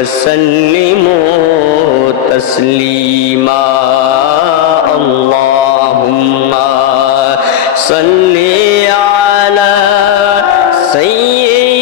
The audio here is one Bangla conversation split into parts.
وسلموا تسليما. اللهم صل على سيدنا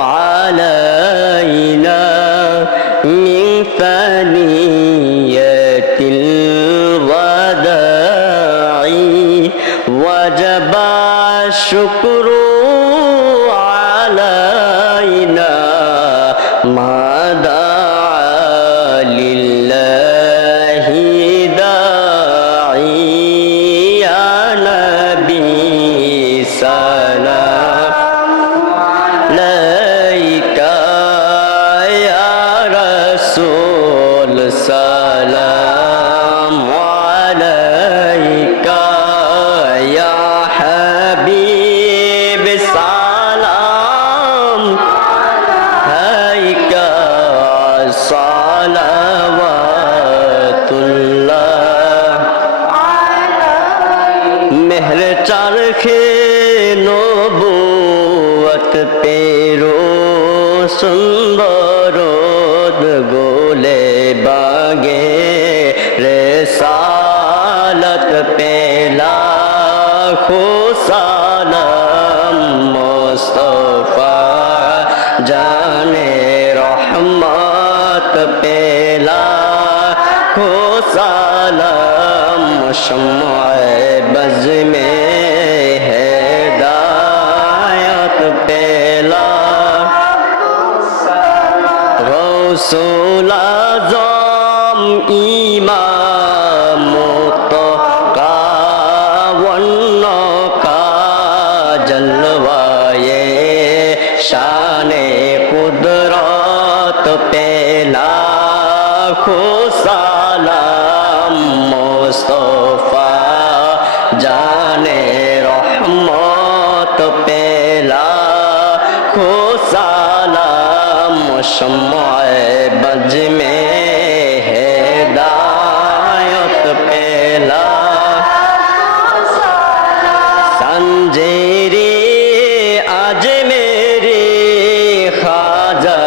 علينا من ثنية الوداع. وجب الشكر نبوت پیرو سندرود گولے باگے رسالت پیلا خوسالم مصطفیٰ جانے رحمت پیلا خوسالم شمع بزمیں জানে রহমত পেলা খুশালাম সময় বজমে হেদায়ত পেলা। সঞ্জেরি আজ মেরে খাজা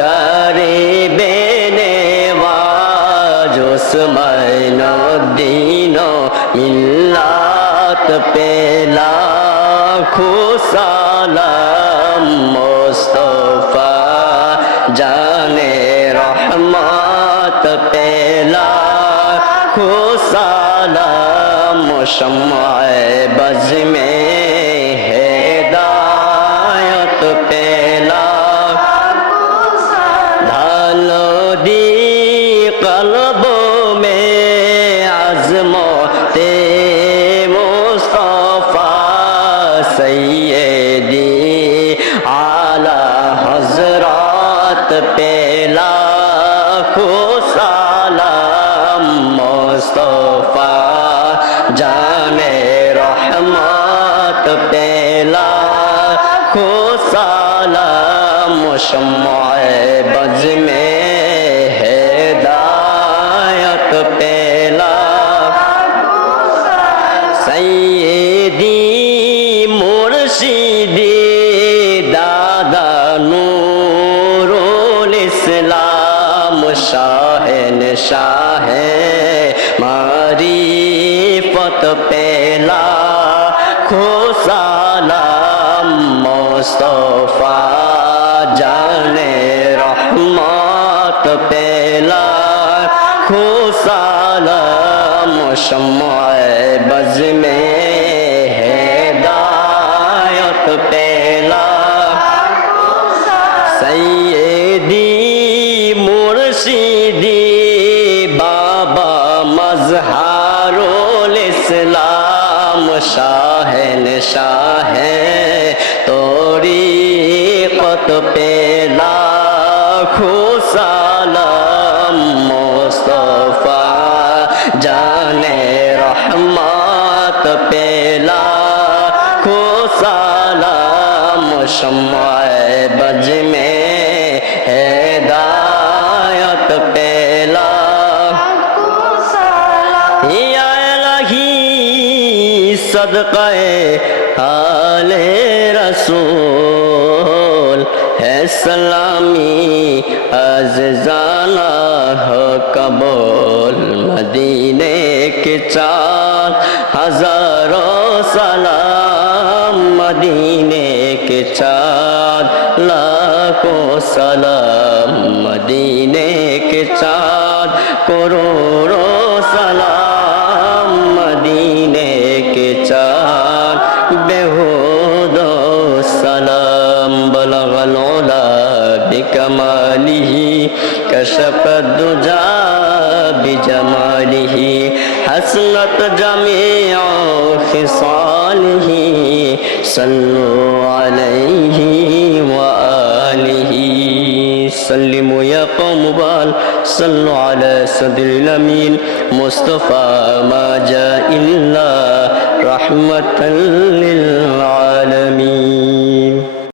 গরে বেনে বাজুস মাইন দিন মিল خط پہ لاکھوں سالم مصطفیٰ جان رحمت پہ لاکھوں سالم شمع بز میں সময় বজ মে হেদায়ত পেলা। সৈদি মুর্শিদি দাদা নূরুল ইসলাম শাহেন শাহে মারি পত পেলা। খোসালাম মোস্তফা جانے رحمت پیلا خوشال شمع بز میں ہدایت بابا شاہ نشاہ توری নিয়ামত পেলা খুসালাম মোস্তফা, জানে রহমত পেলা খুসালাম সময় বজ মে হেদায়ত পেলা। সদকায় আলে রসুল সালামি আজ জানা হকবল মদিনে কে চার হাজার সালাম মদিনে কে চাঁদ, লাখো সালাম মদিনে কে চাঁদ, করোড় সালাম مولا بكماله كشف الدجى بجماله حسنت جميع خصاله صلوا عليه وآله. سلموا يا قوم بال صلوا على صدر الأمين. مصطفى ما جاء إلا رحمة للعالمين.